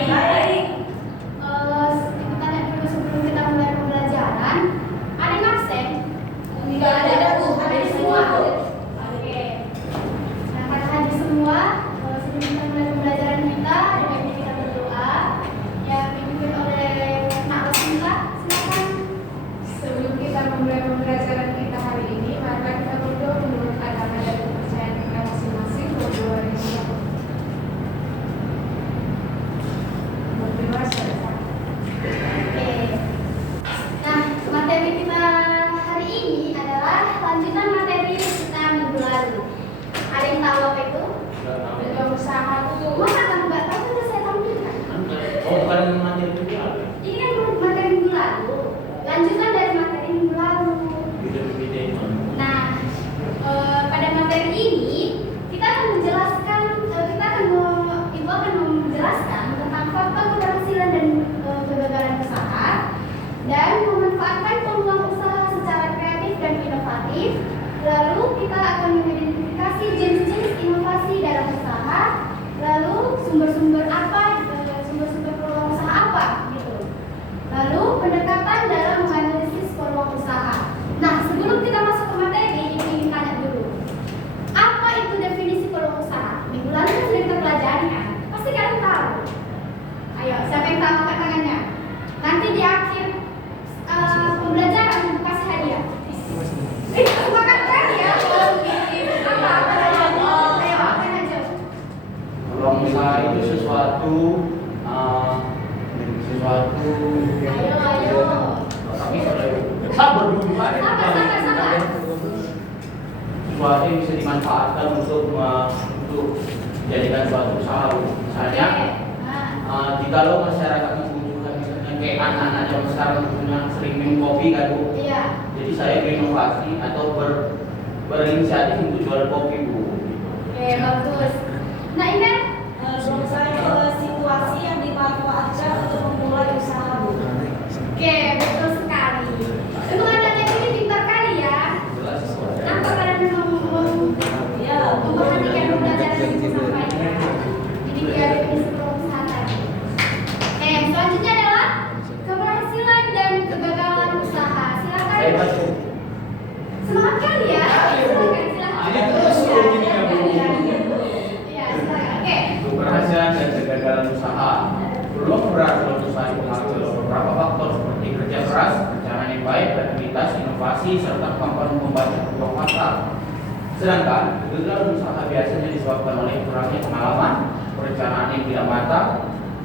Baik. Kita tanya dulu sebelum kita mulai pembelajaran. Ada yang absen? Tidak ada, Bu. Hadir semua, Bu. Oke. Nah, karena hadir semua, sebelum kita mulai pembelajaran kita, ada baiknya kita berdoa yang dipimpin oleh Nak Rosinta. Silakan. Sebelum kita memulai pembelajaran kita hari ini, mari kita berdoa menurut agama dan kepercayaan kita masing-masing. Berdoa ini berdoa selesai. Oke. Nah, materi kita hari ini adalah lanjutan materi kita minggu lalu. Ada yang tahu apa itu? Berdoa bersama itu. Masa kamu nggak tahu? Sudah saya tampilkan. Oh, bukan materi itu ya? Ini kan materi minggu lalu. Lanjutan dari materi minggu lalu. Beda-beda itu. Nah, pada materi ini kita akan menjelaskan, Ibu akan menjelaskan tentang faktor keberhasilan dan kegagalan usaha dan memanfaatkan peluang usaha secara kreatif dan inovatif. Lalu kita akan mengidentifikasi jenis-jenis inovasi dalam usaha, lalu sumber-sumber peluang usaha apa gitu. Lalu pendekatan dalam menganalisis peluang usaha. Nah, sebelum kita masuk ke materi, Ibu ingin tanya dulu. Apa itu definisi peluang usaha? Minggu lalu kan sudah kita pelajari kan? Pasti kalian tahu. Ayo, siapa yang tahu angkat tangannya? Nanti di akhir pembelajaran Ibu kasih hadiah. Makan hadiah. Apa aja? Ayo, apa aja? Peluang usaha itu sesuatu Ayo. tapi sabar dulu Pak. Sabar. Sesuatu yang bisa dimanfaatkan untuk menjadikan suatu usaha. Misalnya jikalau masyarakat membutuhkan, misalnya kayak anak-anak zaman sekarang sering minum kopi kan Bu. Iya. Jadi saya berinovasi atau berinisiatif untuk jual kopi Bu. Oke, bagus. Nah, ini kan Saya situasi yang dimanfaatkan untuk memulai usaha, Bu. oke, betul sekali. Untuk anak-anak ini pintar kali ya. Jelas. Nampak kalian memang Ya, memperhatikan pembelajaran yang Ibu sampaikan. Jadi dia definisi peluang usaha tadi. Selanjutnya adalah keberhasilan dan kegagalan usaha. Saya Silakan. baca. Semangat kali ya. Silakan. Ini terus ini ya Bu. Iya, silakan. Oke. Keberhasilan dan kegagalan usaha. Peluang keberhasilan usaha itu mengacu dalam beberapa faktor seperti kerja keras, perencanaan yang baik, kreativitas, inovasi, serta kemampuan membaca peluang pasar. Sedangkan kegagalan usaha biasanya disebabkan oleh kurangnya pengalaman, perencanaan yang tidak matang,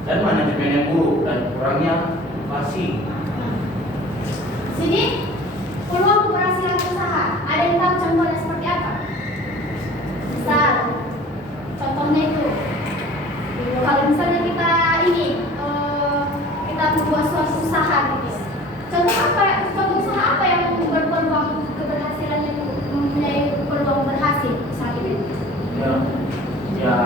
dan manajemen yang buruk dan kurangnya inovasi. Sini peluang keberhasilan usaha. Ada yang tahu contohnya seperti apa? Misal, contohnya itu, kalau misalnya kita kita membuat suatu usaha gitu. Contoh usaha apa yang berpeluang keberhasilan itu mempunyai peluang berhasil misalnya gitu? Ya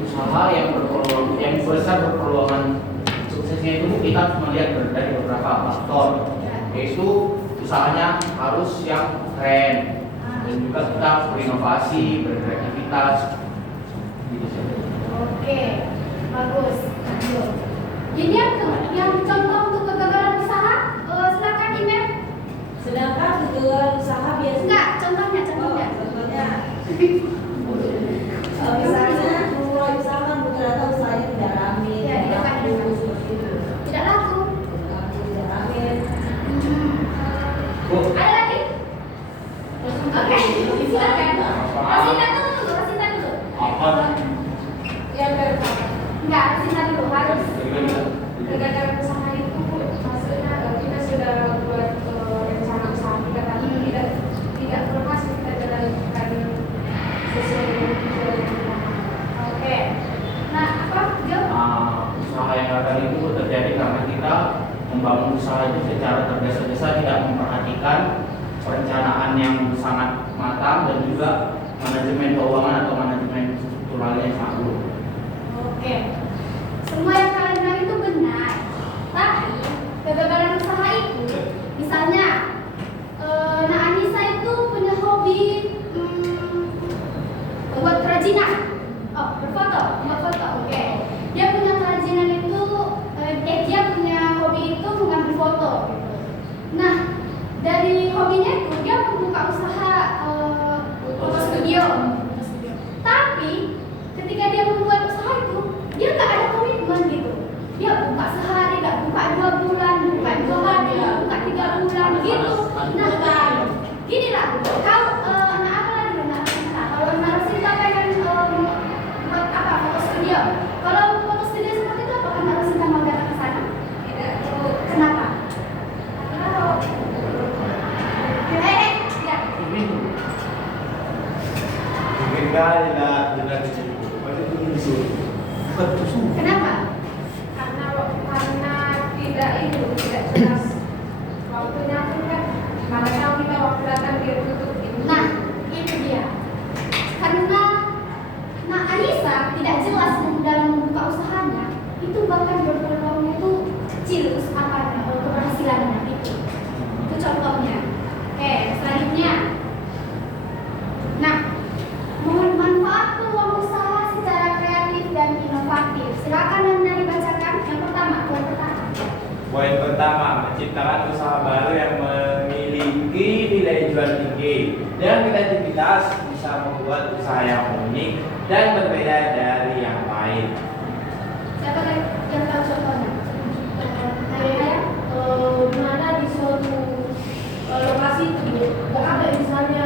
usaha yang berpeluang, yang besar berpeluangan suksesnya itu kita harus melihat dari beberapa faktor, yaitu usahanya harus yang keren dan juga kita harus berinovasi, berkreativitas gitu sih. Oke, bagus. Lanjut. Jadi yang contoh untuk kegagalan usaha, silakan Imer. sedangkan kegagalan usaha biasanya Enggak, contohnya. contohnya misalnya memulai usaha kan ternyata usahanya tidak rame, Ya, tidak rame. seperti itu. Tidak laku. Tidak rame. Bu, Ada lagi? Oke, silakan. Rosita dulu. apa? Yang pertama, Enggak, Rosita dulu harus. kegagalan usaha itu maksudnya kita sudah buat rencana usaha kita tapi tidak berhasil kita jalankan sesuai dengan tujuan yang kita mau. Oke. Nah, apa? Jawab. Usaha yang gagal itu terjadi karena kita membangun usaha itu secara tergesa-gesa, tidak memperhatikan perencanaan yang sangat matang dan juga manajemen keuangan atau manajemen strukturalnya yang sangat buruk. Oke. Semua yang kalian bilang itu benar. Tapi kegagalan usaha itu, misalnya, Nah Anissa itu punya hobi buat kerajinan. Oh, berfoto, buat foto. Oke. Dia punya kerajinan suaminya itu dia membuka usaha foto studio. Tapi ketika dia membuat usaha itu, dia nggak ada komitmen gitu. Dia buka sehari, nggak buka 2 bulan, buka 2 hari, buka 3 bulan gitu. Nah, gini lah, kalau anak apa lagi anak Sinta? Kalau anak Sinta pengen buat apa foto studio? Kalau foto studio seperti itu, apakah anak Sinta mau datang ke sana? Tidak. Kenapa? Ya. Mungkin kali lah dengan itu. Macam itu disuruh. Kenapa? Karena tidak jelas waktunya pun kan mana tahu kita waktu datang dia tutup ini. Nah, itu dia. Karena Anissa tidak jelas dalam membuka usahanya, itu bahkan berpeluangnya itu kecil keberhasilannya itu. Itu contohnya. Oke, selanjutnya. Nah, memanfaat peluang usaha secara kreatif dan inovatif. Silakan Anda dibacakan yang pertama, poin pertama. Poin pertama, menciptakan usaha baru yang memiliki nilai jual tinggi. Dengan kreativitas bisa membuat usaha yang unik dan berbeda dari yang lain. Siapa yang tahu contohnya? Saya. Mana di suatu lokasi itu nggak ada misalnya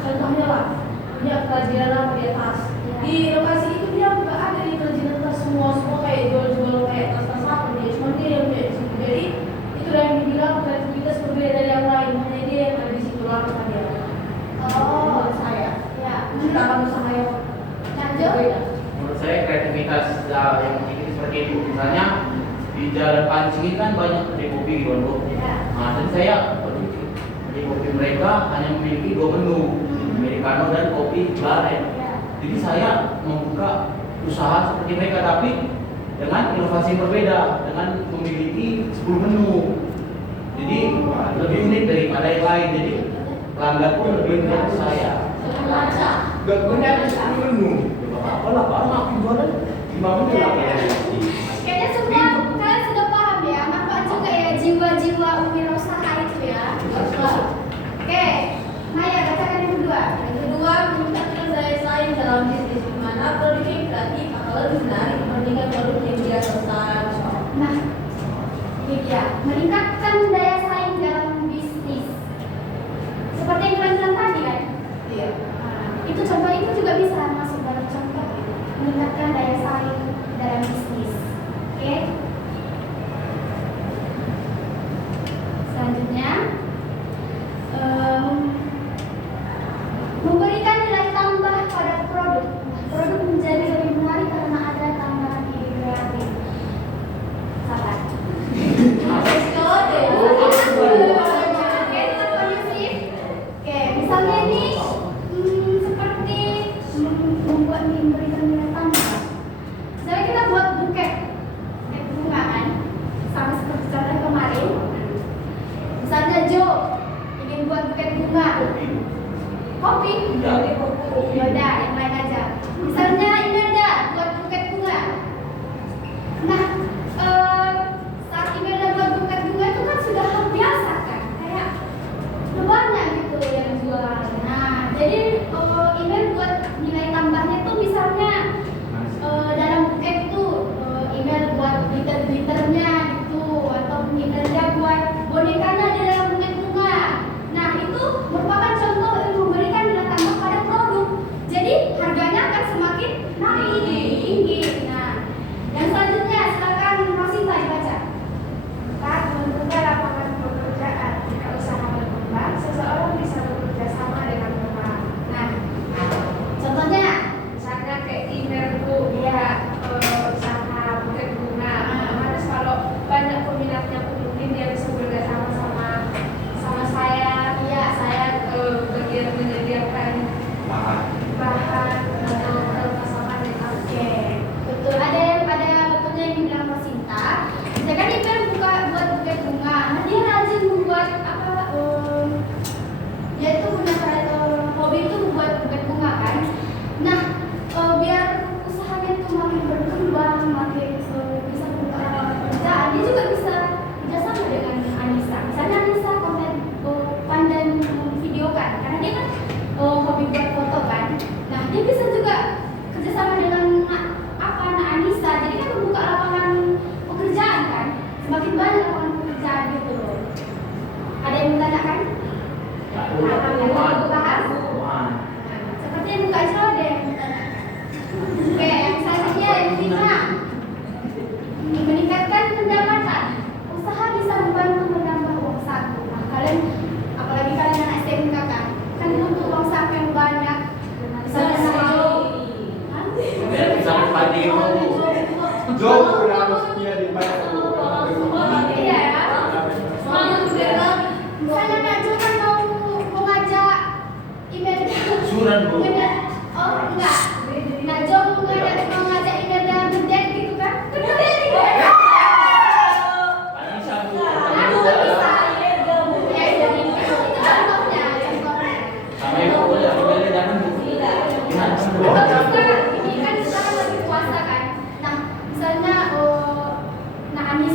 contohnya lah dia kerajinan apa di atas di lokasi itu dia nggak ada di kerajinan tas semua kayak jual-jual kayak tas-tas apa dia cuma dia yang punya di situ. Jadi itu yang dibilang kreativitas berbeda dari yang lain, hanya dia yang ada di situ lakukan dia. Oh, Saya ya. menciptakan usaha yang Lanjut. berbeda. Menurut saya kreativitas yang ini seperti itu. Misalnya di Jalan Pancing ini kan banyak kedai kopi di Bandung. Ya. Nah, dan saya kedai kopi mereka hanya memiliki 2 menu, americano dan kopi blend. Ya. Jadi saya membuka usaha seperti mereka tapi dengan inovasi yang berbeda, dengan memiliki 10 menu. Jadi lebih unik daripada yang lain. Jadi pelanggan pun lebih melihat saya. Baca. Gak punya ada 10 menu. Apa lah, Pak? Aku jualan 5 menu lah. Kayaknya semua kalian sudah paham ya, nampak juga ya jiwa-jiwa wirausaha itu ya. Oke, Maya bacakan yang kedua. Yang kedua, meningkatkan daya saing dalam bisnis di mana produk yang kreatif akan lebih menarik dibandingkan produk yang biasa saja. Nah, ini dia meningkatkan daya saing dalam bisnis. Seperti yang kalian bilang tadi kan? Iya. Itu contoh itu juga bisa masuk dalam contoh meningkatkan daya saing dalam bisnis.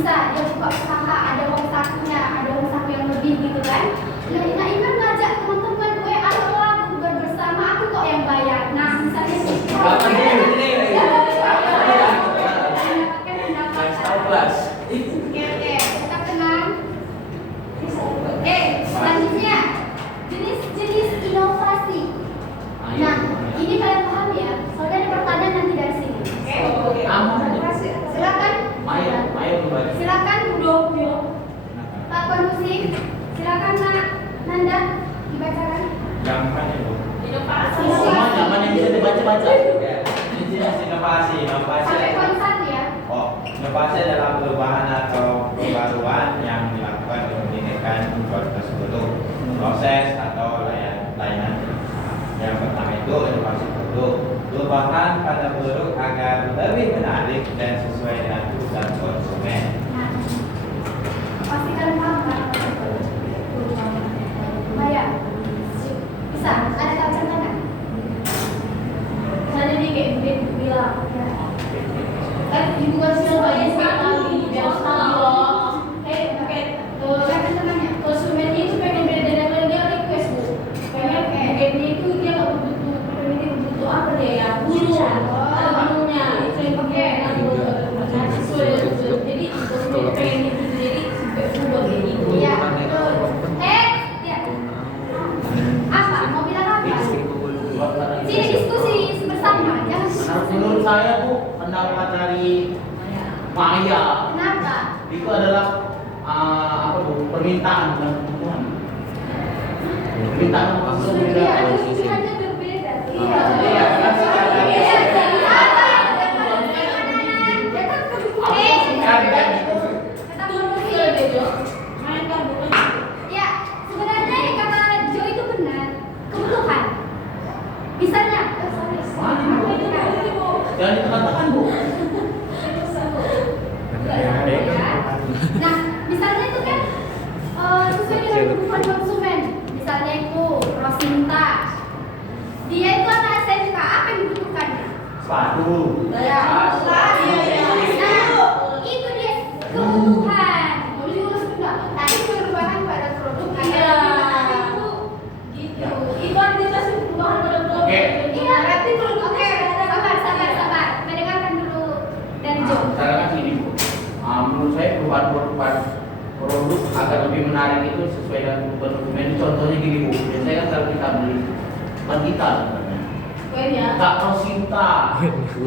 bisa dia buka usaha, ada uang sakunya, ada uang saku yang lebih gitu kan. Nah Iman ngajak teman-teman, ayo aku bersama, aku kok yang bayar. Nah misalnya Oke, tetap tenang. Selanjutnya jenis-jenis inovasi. Nah, ini kalian paham ya? Soalnya ada pertanyaan nanti dari sini. Oke. Silakan. Silakan Budok. Pak Kondusif, silakan Nak Nanda dibacakan. Gampang ya, Bu. Inovasi. Semua zaman yang bisa dibaca-baca. Ini jenis inovasi. Sampai poin 1 ya. Inovasi adalah perubahan atau pembaruan yang dilakukan untuk meningkatkan suatu tersebut, proses atau layanan. Yang pertama itu inovasi produk, perubahan pada produk agar lebih menarik dan sesuai dengan kebutuhan konsumen. Nah, pasti kalian paham kan? Maya, bisa? Ada tahu contoh nggak? Misalnya dia kayak ibu bilang, Ya. kan ibu kan Surabaya sekali, biar sekali loh. Silakan temannya. Konsumennya itu pengen beda-beda, kalau dia request bu, pengen bukannya itu dia nggak butuh, butuh apa dia ya? Bulu, ada bulunya, itu yang pakai sesuai dengan jadi konsumen pengen itu jadi sampai buat kayak gitu. Iya, betul. Ya. Apa? Mau bilang apa? Sini diskusi bersama, jangan Menurut saya tuh pendapat dari Maya Kenapa? itu adalah permintaan bukan kebutuhan. Permintaan maksudnya beda. Iya, pilihannya berbeda. Iya. Ya, sebenarnya yang kata Jo itu benar. Kebutuhan. Misalnya, Jangan ditekan-tekan bu. nah, misalnya itu kan sesuai dengan kebutuhan konsumen. Misalnya itu Rosinta, dia itu anak SMK, apa yang dibutuhkannya? Sepatu. Nah, itu dia kebutuhan. Mau diurus juga. Tadi perubahan pada produk Iya. itu Gitu. Itu artinya perubahan pada produk. Oke. iya. Oke, sabar. Mendengarkan dulu dari Jo. Saya kan gini bu. Menurut saya perubahan produk agar lebih menarik itu sesuai dengan kebutuhan konsumen. Contohnya gini bu. Biasanya kan kalau kita beli bukan kita sebenarnya. Kuenya. Kak Rosinta,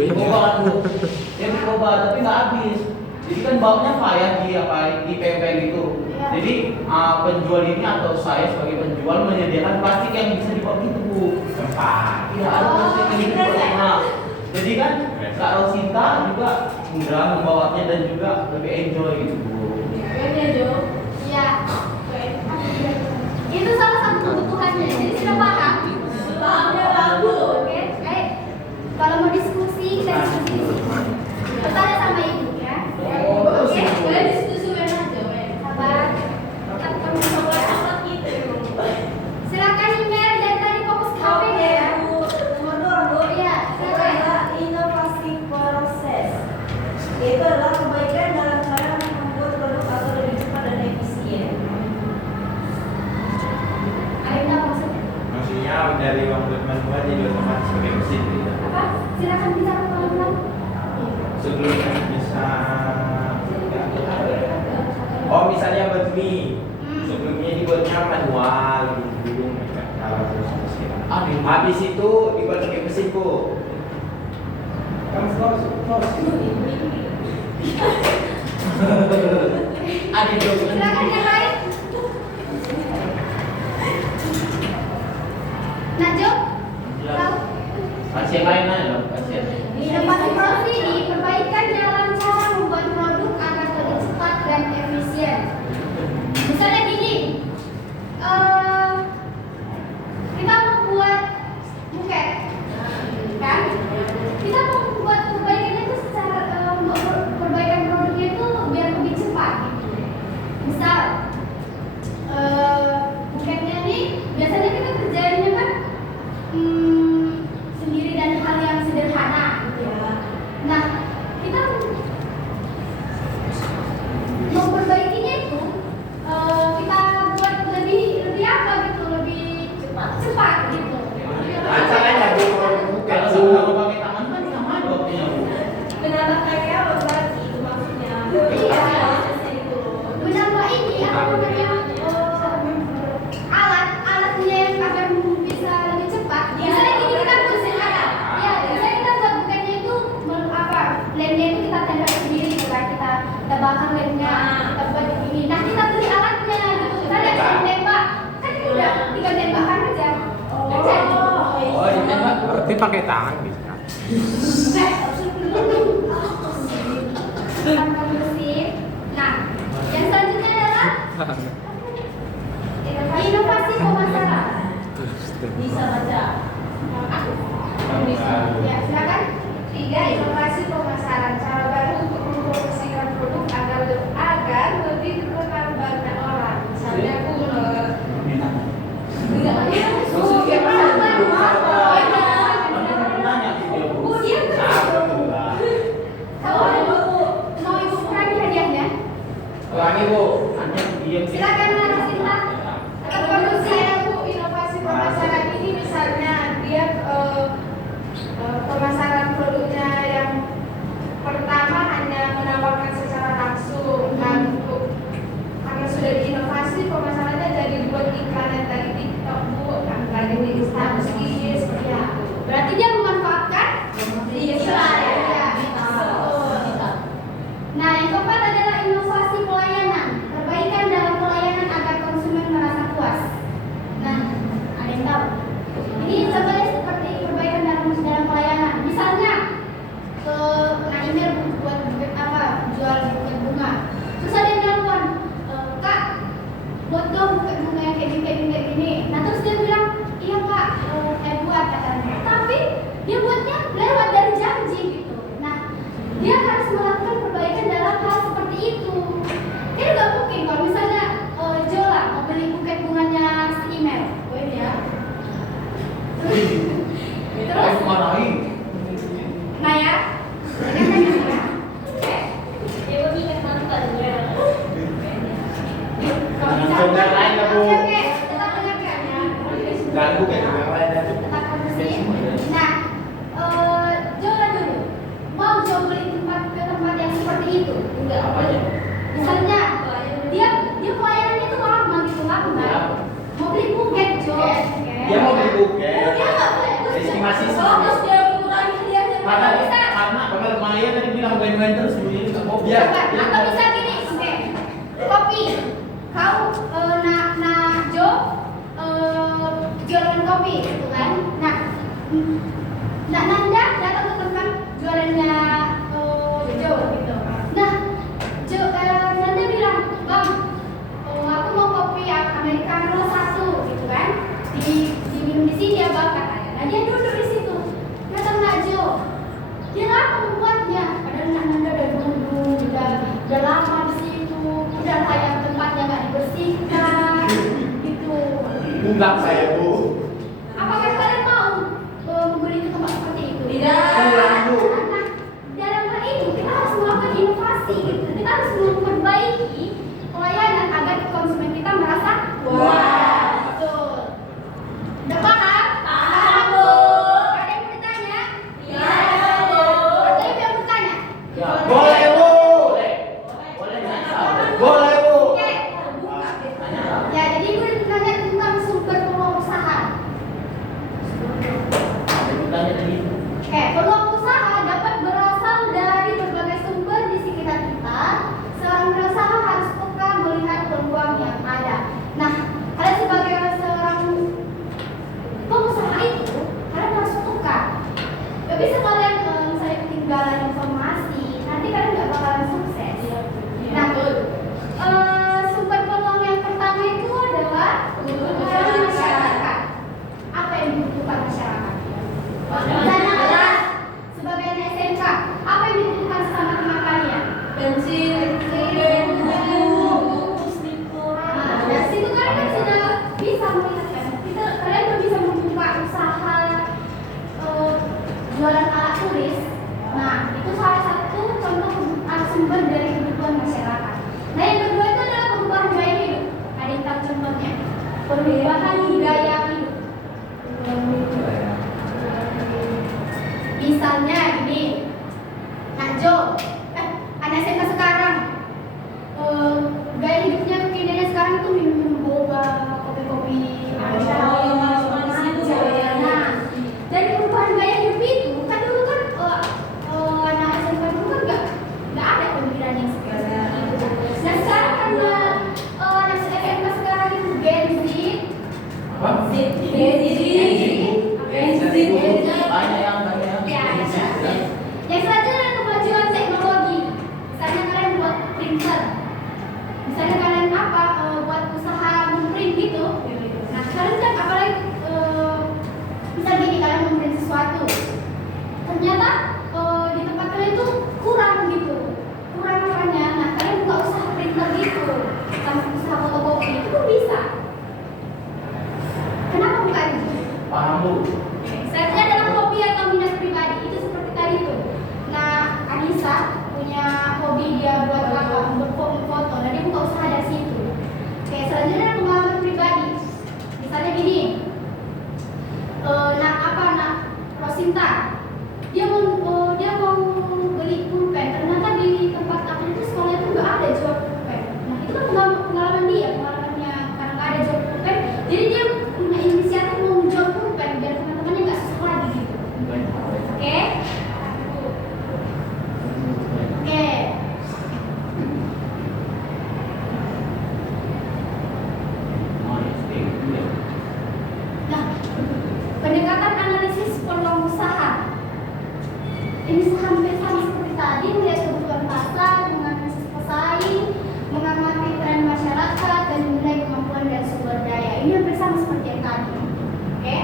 coba kan bu, dia coba tapi nggak habis. Jadi kan baunya kayak di pempek gitu. Iya. Jadi penjual ini atau saya sebagai penjual menyediakan plastik yang bisa dibawa gitu bu. Tempat. Tidak ada plastik yang bisa dibawa. Nah, jadi kan Kak Rosinta juga mudah membawanya dan juga lebih enjoy gitu bu. Kuenya Jo. Iya. Itu salah satu kebutuhannya. Jadi sudah paham? Pahamnya bagus. Oke, baik. Kalau mau diskusi, kita diskusi. Bertanya sama ibu ya. Oke, Boleh diskusi aja, weh. sabar. Kita ketemu ya. Silakan email dan tadi fokus ke HP ya. Nomor 2 bu. Iya, silakan. Adalah inovasi proses. Itu adalah kebaikan dalam cara membuat produk agar lebih cepat dan efisien. Ada yang tahu maksudnya? Maksudnya dari waktu teman-teman jadi otomatis pakai mesin gitu. Apa? Silakan bicara pelan-pelan. Sebelumnya bisa. Oh misalnya buat mie. Sebelumnya dibuatnya manual dulu kalau terus mesin. Habis itu dibuat pakai mesin bu. Kamu close. Ada juga. Silakan yang lain. Najwa, tahu? Kasih yang lain aja dong, kasih. Inovasi proses ini perbaikan dalam cara membuat produk agar lebih cepat dan efisien. Misalnya gini, kita membuat buket, kan? Kita mau membuat perbaikannya itu secara perbaikan produknya itu biar lebih cepat. Misal Menambah ini apa namanya alatnya yang agar bisa lebih cepat. Misalnya gini kita buat sekarang, ya misalnya kita buat bukannya itu lemnya itu kita tembak sendiri, gitu kan? Kita bakar lemnya, kita buat ini. Nah kita beli alatnya gitu. Kita lihat kan tembak, kan udah tinggal tembakan aja. Kan jadi. Oh, ini Mbak. Berarti pakai tangan bisa. Tanpa mesin. Nah, yang selanjutnya adalah inovasi pemasaran. Bisa baca. Ya, silakan. 3. Inovasi pemasaran, cara baru untuk mempromosikan produk agar lebih dikenal banyak orang. Misalnya aku Mau ibu kurangi hadiahnya? Ulangi Bu, Anda diam. Silakan Nana Sinta. menurut saya Bu, inovasi pemasaran ini misalnya dia pemasaran produknya yang pertama hanya menawarkan secara langsung, dan untuk karena sudah diinovasi pemasarannya jadi dibuat iklan dari TikTok Bu, iklan di Instagram seperti itu. Berarti dia memanfaatkan iklan ya. Nah, yang keempat adalah inovasi pelayanan, perbaikan dalam pelayanan agar konsumen merasa puas. Nah, ada yang tahu? Ini contohnya seperti perbaikan dalam pelayanan. Misalnya, nah email buat buket jual buket bunga. Terus ada yang telepon, Kak, buat dong buket bunga yang kayak gini. Nah terus dia bilang, iya Kak, buat katanya. Tapi dia buatnya lewat dari janji gitu. Nah, dia harus melakukan perbaikan dalam hal seperti itu. Dia nggak mungkin kalau misalnya Jola mau beli buket bunganya si email, ini ya. Terus, nah ya, Ibu ingat mantan ya. kalau Jangan coba lain lah, Bu. Oke, tetap dengarkan ya. Ganggu kayak yang lain aja. Tetap kondusif. Nah, Jola dulu mau coba beli ke tempat yang seperti itu? Enggak. Apa aja? Misalnya dia pelayanannya tuh lama gitu lama. Ya. Mau beli buket Jo. Dia mau beli buket. Dia nggak boleh. Estimasi sih. Terus dia mengurangi hadiahnya. Karena Bapak Maya tadi bilang main-main terus begini nggak mau biar. Atau bisa gini, oke. Kopi. Kau Jo jualan kopi gitu kan. Nah, Nanda datang ke tempat jualannya Jo gitu. Nah, Nanda bilang, Bang, aku mau kopi americano 1 gitu kan. Diminum di sini ya Bang katanya. Nah dia duduk di situ. Datang Nak Jo. Dia lama membuatnya. Padahal Nanda udah dulu, udah lama di situ. Udah kayak tempatnya nggak dibersihkan gitu. Undang saya Bu. Apakah kalian mau membeli ke tempat seperti itu? Tidak. Nah, dalam hal itu kita harus melakukan inovasi gitu. Kita harus memperbaiki pelayanan agar konsumen kita merasa Wah. Betul. Udah paham? Paham, Bu. Ada yang mau ditanya? Iya, Bu. Ada yang mau bertanya? Ya. Boleh Bu. Boleh nanya. Boleh Bu. Oke. Ya, jadi gue ditanya tentang sumber peluang usaha. Ada yang tanya tadi. Oke, peluang usaha dapat berasal dari berbagai sumber di sekitar kita. Seorang berusaha harus peka melihat peluang yang ada. Nah, kalian Banyak yang banyak. Ya, ada. Yang selanjutnya adalah kemajuan teknologi. Misalnya kalian buat printer. Misalnya kalian buat usaha memprint gitu. Nah, kalian kan apalagi misal gini kalian memprint sesuatu. Ternyata di tempat kalian itu kurang gitu. Kurang orangnya. Nah, kalian buka usaha printer gitu. Sama usaha fotokopi itu pun bisa. Kenapa buka itu? Paham Bu? Selanjutnya adalah hobi atau minat pribadi. Itu seperti tadi tuh. Nah, Anissa punya hobi dia buat foto. Nah, dia buka usaha dari situ. Oke, selanjutnya adalah pengalaman pribadi. Misalnya gini. Rosinta. Dia mau beli pulpen. Ternyata di tempat aku itu sekolah itu nggak ada jual pulpen. Nah, itu kan pengalamannya karena nggak ada jual pulpen. Jadi dia punya inisiatif mau menjual pulpen biar teman-temannya nggak susah lagi gitu. Oke. Oke. Nah, pendekatan analisis peluang usaha. Ini hampir sama seperti tadi, melihat kebutuhan pasar, menganalisis pesaing, mengamati tren masyarakat, dan menilai kemampuan dan sumber daya. Ini hampir sama seperti yang tadi. Oke?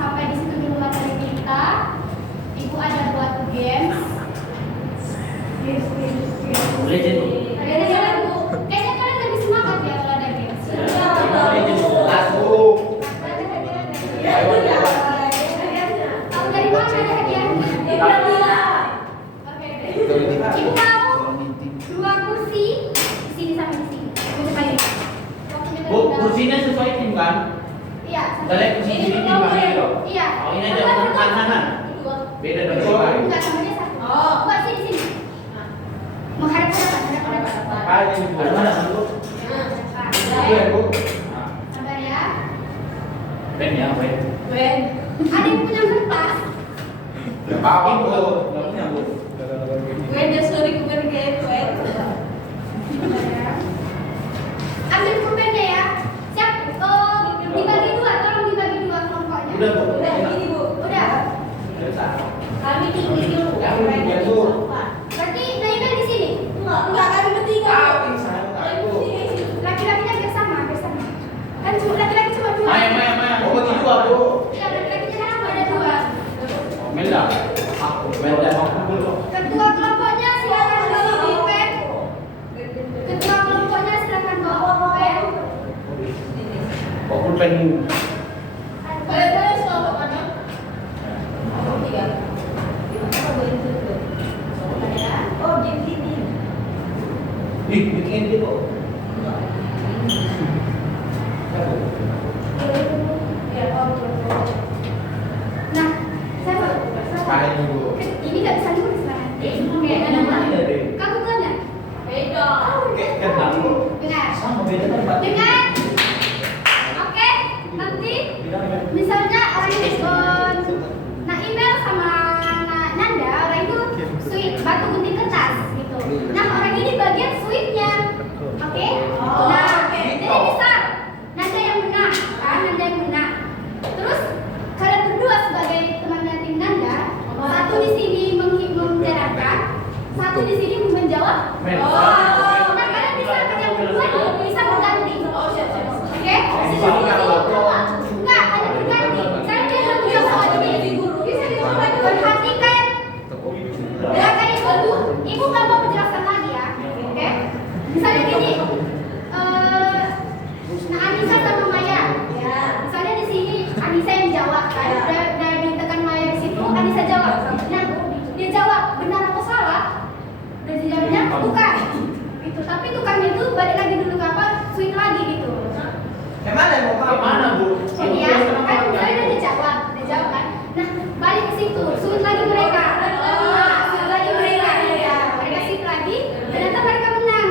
Sampai di situ dulu materi kita. Ibu ada buat games. Boleh jadi. Kayaknya kalian lebih semangat ya kalau ada games. Tahu dari mana ada hadiahnya? Oke. Ibu mau 2 kursi di sini sama di sini. Bu, kursinya sesuai tim kan? Iya. Saya kursi ini tim kami loh. Iya. Oh, ini aja untuk kanan. Beda dengan yang lain. Enggak sama dia satu. Buat sini di sini. Menghadap hadapan. Ada mana kan Bu? Sabar Bu. ya. Ben ya, Ben. Ada yang punya kertas? Apa Bu? Enggak punya Bu. Ambil pulpennya ya. Siap? Dibagi 2, tolong dibagi 2 kelompoknya. Udah Bu. Udah. Kami tinggi dulu. Yang tiga Bu. Berarti Naimel di sini. Enggak, kami bertiga. Laki-lakinya biar sama. Kan cuma laki-laki cuma 2. Maya. Oh, bagi dua Bu. Iya, laki-lakinya kan ada 2. Melda. Melda aku dulu. Ketua kelompoknya silakan bawa pulpen. Ketua kelompoknya silakan bawa pulpen. Oh, pulpenmu. Boleh kelompok mana? Tiga. Oh, di sini. Ih, bikin dia kok. Nah, saya Sekarang dulu. ini nggak bisa nulis sekarang. Oke, ada mana? Kamu tanya. Beda. Kenal Bu. Dengar. Sama beda tempat. Dengar. Oke, nanti misalnya orang ini nah email sama Nanda orang itu sweet batu gunting kertas gitu. Nah orang ini bagian sweetnya. Oke. Nah, jadi bisa Nanda yang menang, kan? Nanda yang menang. Terus kalian berdua sebagai teman tim Nanda, satu di sini mencerahkan, satu di sini menjawab. Nah kalian bisa yang berdua bisa berganti. Oke? Enggak, hanya berganti. Saya dia belum jawab ini. Perhatikan. Gerakan ibu nggak mau menjelaskan lagi ya. Oke? Misalnya gini. Nah Anissa sama Maya. Misalnya di sini Anissa yang jawab kan. Dari ditekan Maya di situ, Anissa jawab. Nah, dia jawab benar atau salah. Dan jawabnya bukan. Gitu. Tapi tukangnya itu balik lagi dulu ke apa? Sweet lagi gitu. Kemana Bu? Iya, kan saya udah dijawab kan. Nah, balik ke situ, sweet lagi mereka. Sweet lagi mereka. Ya, mereka sweet lagi. Ternyata mereka menang.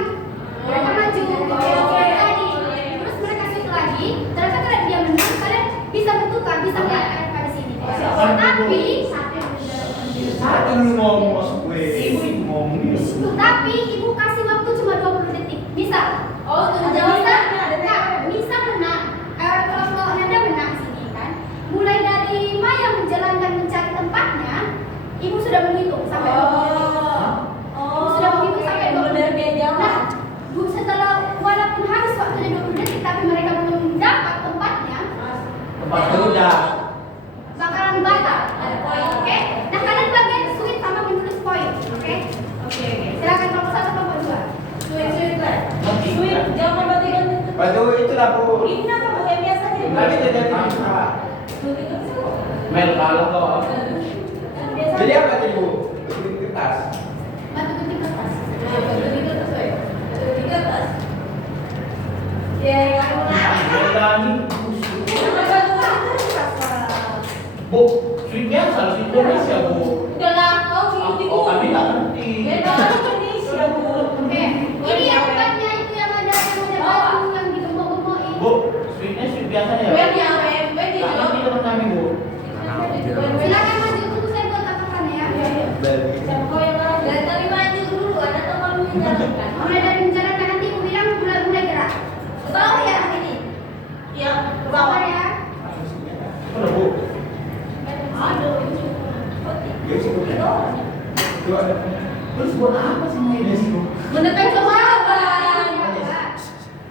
Mereka maju. Tadi. Terus mereka sweet lagi. Ternyata kalau dia menang, kalian bisa bertukar, bisa nggak pada sini. Tapi Satu lu ngomong masuk gue. Ibu ngomong. tapi ibu kasih waktu cuma 20 detik. Bisa? Oh, untuk Ada menjawab bisa? ada Enggak. Sudah begitu sampai 20 detik. Nah, setelah walaupun habis waktunya 20 detik tapi mereka belum dapat tempatnya, Tempat udah. bakalan batal. Oke? Nah, kalian bagian sulit sama menulis poin. Oke? Silakan kelompok 1, kelompok 2. Jangan batikan itu. Batu itu lah Bu. Ini kenapa Bu yang biasanya? Tadi jadi masalah. Mel kalah kok. Jadi apa tadi Bu? Bikin kertas. Batu gunting kertas. Bertani Bu, sweet biasa di Indonesia Bu. Oh, kami nggak ngerti. Oke. Ini yang tempatnya itu yang ada batu yang digembok-gembokin. Bu, sweetnya sweet biasa ya. Nggak ngerti teman kami Bu. Silakan maju dulu saya buat katakan ya. Mulai dari menjalankan nanti aku bilang mulai gerak. Tahu ya ini. Sabar ya. Udah Bu. Ya sih Bu. Itu ada. Terus buat apa semua ini sih Bu? Menekan jawaban.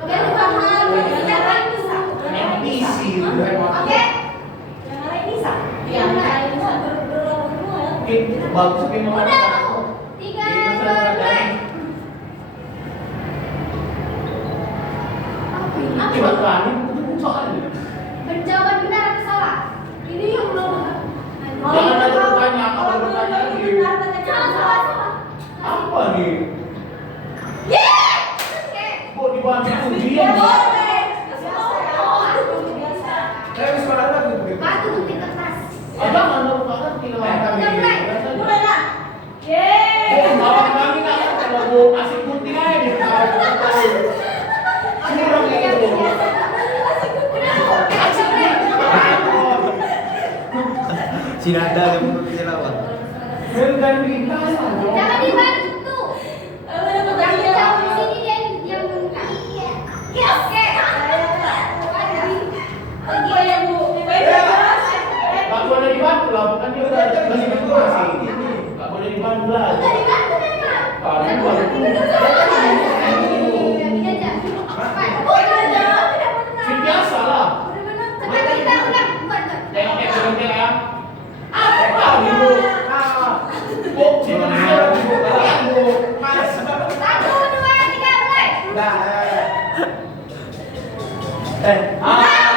Oke, lu paham. Silakan bisa. Isi. Oke. Oke, bagus tapi mau Udah Bu. 3, 2, mulai. Coba kami soalnya. Penjawaban benar atau salah? Ini yang belum. Jangan ada bertanya, kalau bertanya lagi. Salah, salah, salah. Apa nih? Oke. Bu dibantu dia. Saya bisa lagi Bu. Batu gunting kertas. Jangan dong, karena tinggal Udah mulai. Bapak kami nggak ngerti kalau Bu asik putih aja. Kurang itu. Sinada yang menurut saya lawan. Bukan bikin kasar dong. Jangan dibantu. Yang menjawab di sini dia yang buka. Iya. Oke. Nggak boleh dibantu lah, bukan dia udah masih berdua sih. Nggak boleh dibantu lah. Udah dibantu memang. Kalau dibantu. Gini aja. Sweet biasa lah. Cepat kita ulang. Buat. Tengok ya. Apa nih Bu? Bu, sini lagi Bu. Kalian Bu. Mas. 1, 2, 3, mulai. Nah. Ayo.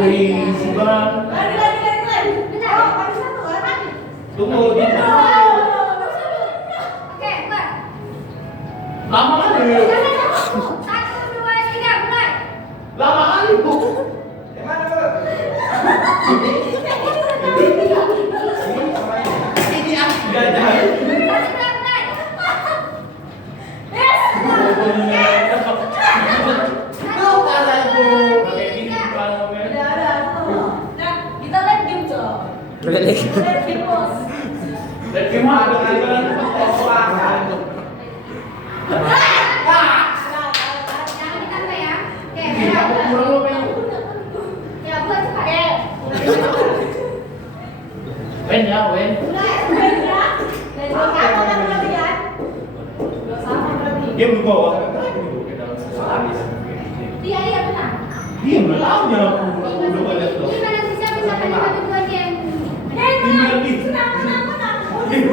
Wih, si Bang. Tunggu, Oke, dia. buat. Lama kali. 1, 2, 3, mulai. Lama kali Bu. Mana Bu? Ini aku gajah. 1, 2, mulai. Tuh kalah Bu. Pakai gini kalau dan gimana dengan kosongan? Jangan ditambah ya. Oke, Tidak mulai. kurang lo men. Ya, buat cepat. Wen ya, Wen. Mulai. Dia berbawa. Dia benar. Dia belum tahu jalan udah pada tuh. Gimana sih siapa yang batu dua dia yang Tinggal di. Udah,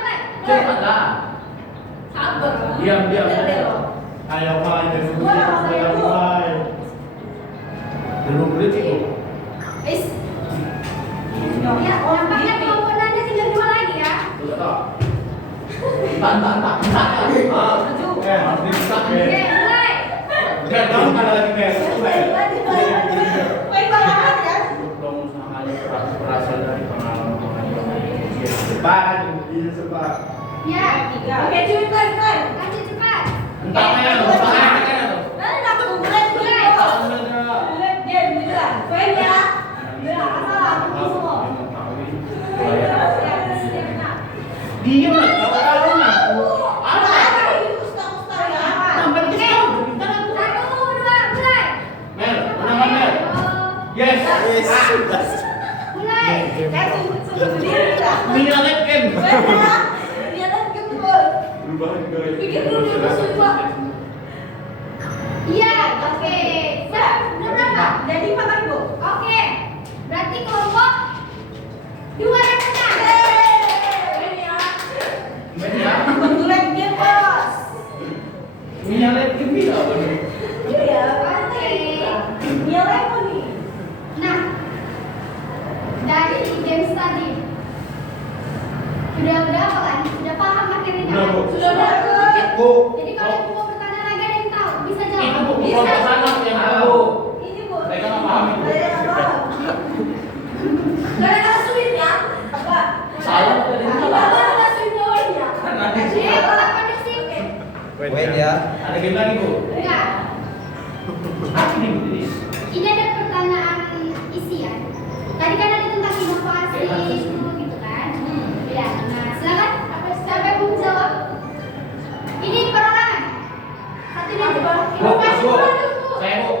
Pak. Cepatlah. Diam. Ayo main mulai. Belum detik Bu. Ya, nampaknya komponennya tinggal 2 lagi ya. Sudah tak. Tak. Oke, mulai. Enggak tahu mana lagi guys. Belum sangat berasal dari pengalaman. Depan, di sebelah. Ya. Lanjut cepat. Entah ya, Mulai. Diam lah, tahu ngaku. Apa? Ustaz ya. Tambah Oke. kita minta aku. 1, 2, mulai. Mel, menang Mel. Yes. Mulai. Mina Letken. Pikir dulu dia masuk Pak. Iya, oke. Udah berapa? Jadi 4.000. Oke. Berarti kelompok 2 yang menang. Mina. Kebetulan dia bos. Mina Letken bisa apa nih? Iya, Oke. Dia level nih. Nah, dari games tadi udah apa kan? Sudah paham materinya Udah, kan? Bu. Sudah dapat. Bu. Jadi kalau mau bertanya lagi ada yang tahu bisa Itu jawab. Bu, Bisa. kelompok sana yang tahu. Ini Bu. Mereka nggak paham itu. Saya nggak paham. Karena sulit ya. Apa? Salah tadi Apa salah. ada sulit ya? Kan ada Apa nih sih? Wait ya. Ada game lagi Bu. Enggak. Apa nih Bu Titis? Ini ada pertanyaan isian. Tadi kan ada tentang inovasi itu gitu kan? Ya. Nah, silakan. Siapa yang mau menjawab? Ini perorangan. Satu dan dua. Bu, Inovasi Bu. produk Bu. Saya Bu.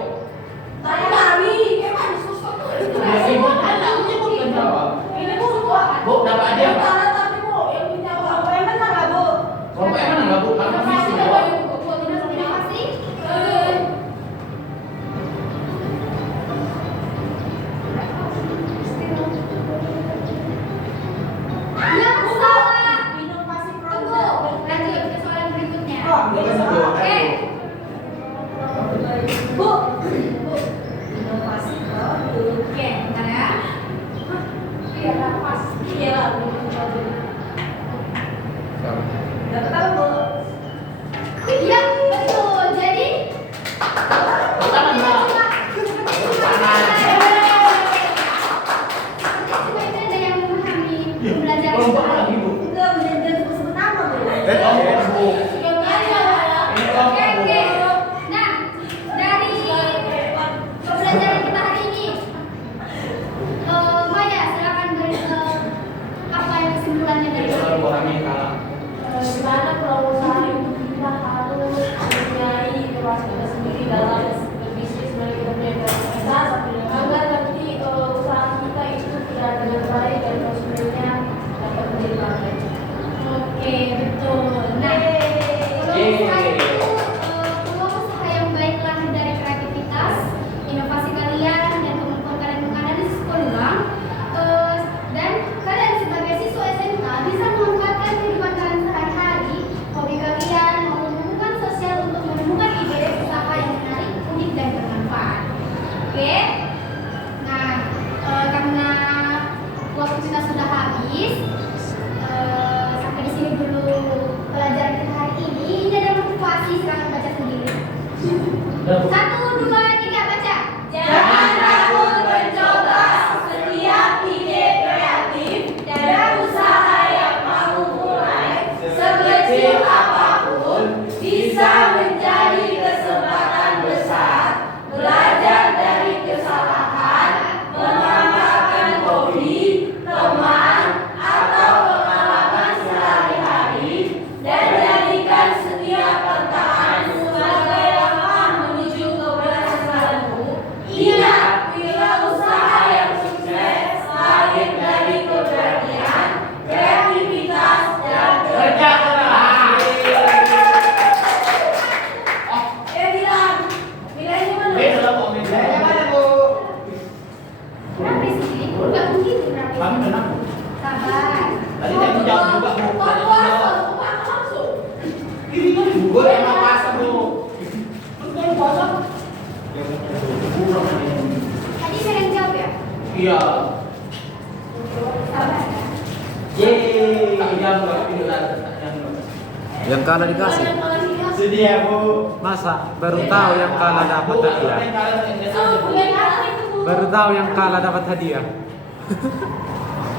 Tanya kami, gimana susah tuh? Ya, Ibu ada, ini Bu kan jawab. Ini Bu semua. Bu, dapat hadiah, Pak. Tanya tapi Bu, yang dijawab. Yang menang nggak Bu? Kelompok yang mana nggak Bu? Karena visi Bu. Inovasi. Yang salah. Inovasi Tunggu. Lanjut ke soalan berikutnya. Oh, Oke. Bu. Inovasi produk. Oke, mana? Iya, pas. Iya lah, Bu. Dapat tahu Bu? Iya, betul. Jadi Tangan, Mbak. Tangan. Cuma itu ada yang memahami belajar Kelompok lagi Bu. Enggak, benar-benar sebut nama Bu. Kelompok Bu. Yang lain ya. Ini Oke, kelompok Bu. oke. Nah, dari pembelajaran kita hari ini, Maya, silakan beri apa yang kesimpulannya dari Jadi kalau orang yang kalah. Gimana kalau usaha itu kita harus mempunyai inovasi kita sendiri dalam berbisnis, mana kita punya kapasitas agar nanti usaha kita itu tidak dengan baik dan konsumennya dapat menjadi baik. Oke, betul. Nah, peluang usaha yang baik lahir dari kreativitas, inovasi kalian, dan kemampuan kalian menganalisis peluang. Dan kalian sebagai siswa SMK bisa memanfaatkan kehidupan kalian sehari-hari, hobi kalian, maupun hubungan sosial untuk menemukan ide usaha yang menarik, unik, dan bermanfaat. Oke? Nah, karena waktu kita sudah habis, sampai di sini dulu pelajaran kita hari ini. Ini ada motivasi, silakan baca sendiri. 1, 2, 3, baca. Jangan takut mencoba setiap ide kreatif dan usaha yang mau mulai sekecil apapun bisa menjadi kesempatan besar. Belajar dari kesalahan, mengamalkan hobi, teman, atau pengalaman sehari-hari, dan jadikan setiap tantangan sebagai langkah menuju keberhasilanmu. Ingat, wirausaha yang sukses lahir dari keberanian, kreativitas, dan Kerja keras. bilang, nilainya mana? Beda lah kok Min. Saya mana Bu? Berapa sih? Enggak begitu berapa. Kami menang Bu. Sabar. Tadi saya menjawab juga Bu. Tanya menjawab. Langsung. Ini kan Bu yang mau pasang Bu. Terus yang kosong. Kurang ini. Tadi saya yang jawab ya? Iya. Sabar ya. Yeay. Tak jam nggak pindah. Tak jam nggak. Yang kalah dikasih. Sedia Bu. Masa baru tahu yang kalah dapat hadiah. Baru tahu yang kalah dapat hadiah.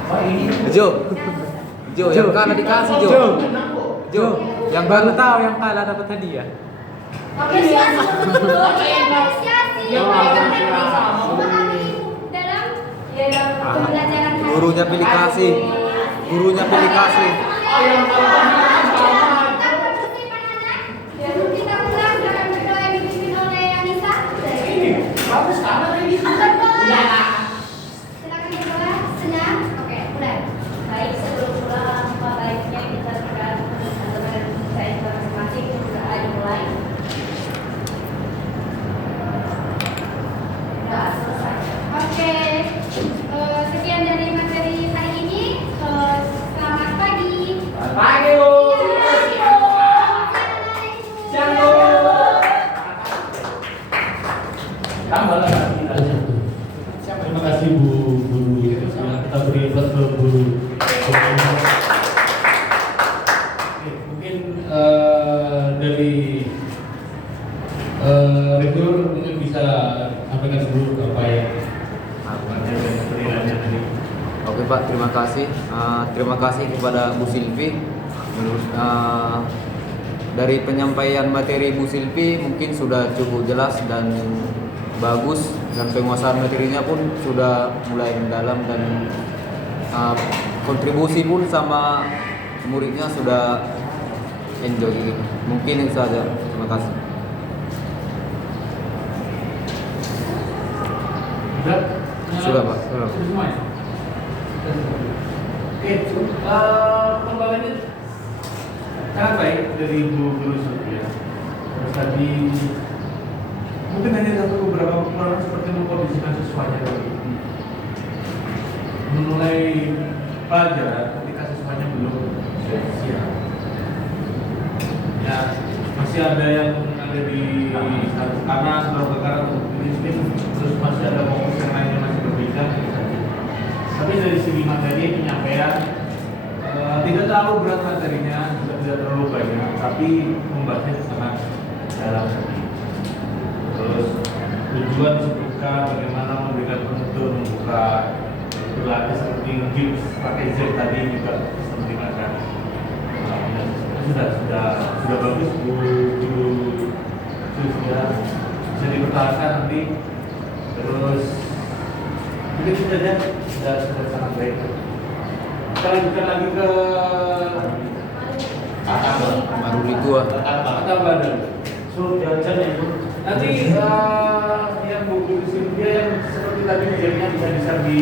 Oh ini. Jo. Jo, yang kalah dikasih Jo. Menang Bu. Jo, yang baru tahu yang kalah dapat hadiah. Apresiasi betul-betul. Apresiasi. Iya, Mereka Pak. memahami dalam Ya, dalam pembelajaran hari Gurunya ini. pilih kasih. gurunya pilih kasih. Kita ulang dengan berdoa yang dipimpin oleh Anissa. Bagus banget ini. Silakan berdoa. Senang. Oke, mulai. Baik, sebelum pulang, apa baiknya kita berikan teman-teman saya masing-masing sudah dimulai. Sudah selesai. Oke, sekian dari materi hari ini. Selamat pagi. Pagi, Bu. Siang, Bu. Tambah lagi. Terima kasih Bu Guru. Yang kita beri ke Bu. Mungkin dari Rektor mungkin bisa sampaikan dulu apa yang penilaiannya tadi. Oke Pak, terima kasih. Terima kasih kepada Bu Silvi. Dari penyampaian materi Bu Silvi mungkin sudah cukup jelas dan bagus, dan penguasaan materinya pun sudah mulai mendalam, dan kontribusi pun sama muridnya sudah enjoy gitu. Mungkin itu saja. Terima kasih. Sudah, Pak. Sudah. Semua ya? Oke, pembawaannya sangat baik dari Bu Guru Sofia. Terus tadi mungkin hanya satu beberapa kekurangan seperti mengkondisikan siswanya tadi. Memulai pelajaran ketika siswanya belum siap. Ya, masih ada yang ada di satu kanan, beberapa kanan untuk ini, terus masih ada fokus yang lainnya masih berbeda. Tapi dari segi materi penyampaian tidak terlalu berat materinya, juga tidak terlalu banyak, tapi membahasnya sangat dalam. Terus tujuan disebutkan bagaimana memberikan penutur, membuka berlatih seperti gips pakai Z tadi juga bisa menggunakan. Sudah bagus Bu Guru sudah bisa dipertahankan nanti. Terus mungkin sudah sangat baik. Kita lanjutkan lagi ke Maruli tua. tambah dulu. So jajan ya Bu. Nanti yang Bu Guru Silvia yang seperti tadi menjadinya bisa di